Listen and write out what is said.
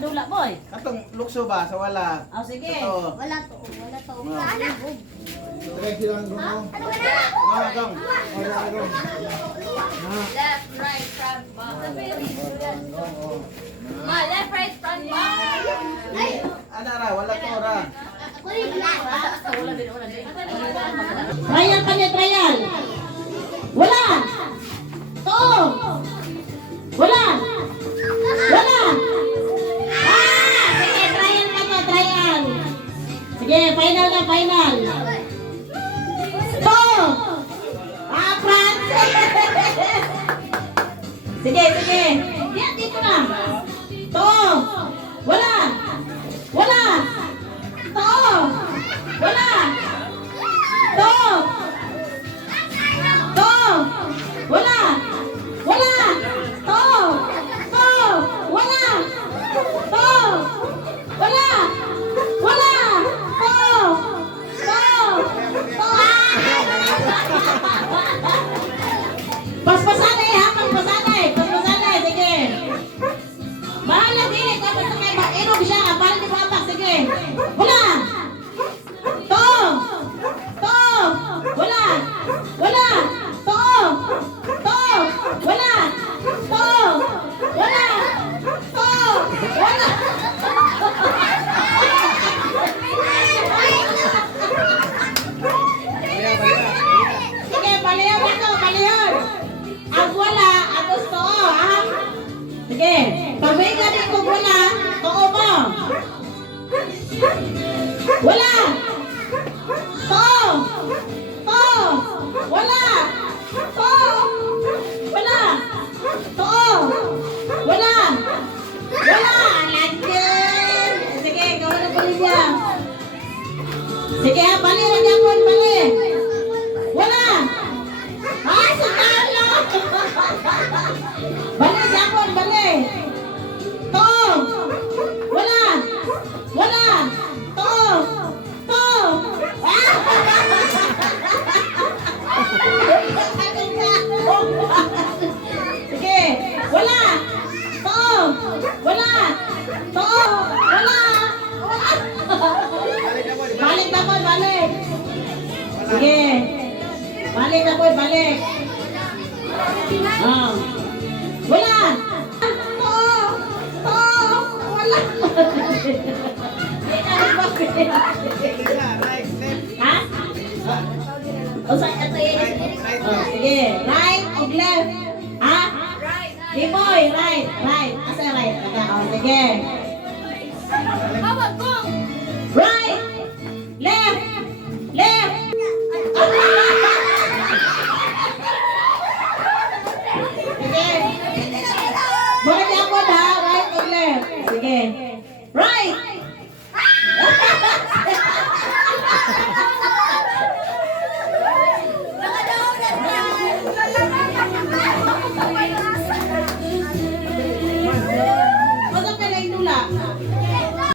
padula, boy. Katong lukso ba sa wala? Oh, sige. Ito. Wala to. Wala to. Tagay silang gumo. Agong. Agong. Left, right, front, back. Ma, left, right, front, back. Ay! Ana ra, wala to ra. Trial kanya, trial. Wala. To. Wala. Wala. Sige, trial kanya, trial. Sige, final na, final. To. Frans. Sige, sige. Yan, dito na. To. Wala. Wala. To. Wala. To. To. Wala. Wala. To. To. Wala. To. Wala. Wala. To. To. Paspasanay ha, paspasanay. Paspasanay, sige. Bahala din, tapos na kayo mag-inog siya, para di papak, sige. Wala. To. To. Wala. Wala. To. To. Wala. To. Wala. To. Wala. Sige, palihan ito, palihan. Ang wala, ang gusto, ha? Sige, pagbiga din kung wala, too mo. Wala. To. To. Wala. To. Wala. To. Wala. Wala. Lagyan. Sige, gawin na po niya. Sige, ha, bali, ragyapon, bali. Wala. Ay, sakalo. Bali, japon, bali. To. Wala. Wala. To. To. Sige. Wala. To. Wala. To. Wala. Balik na po, balik. Sige. Balik na po, balik. Ah. Wala. To. To. Wala. Ha? O sa ito oh, sige. Right o left? Ha? Di boy, right. Right. Asa right? Oh, sige. Right. Left. Left. Sige. Balik ako ha. Right o left? Sige. Right.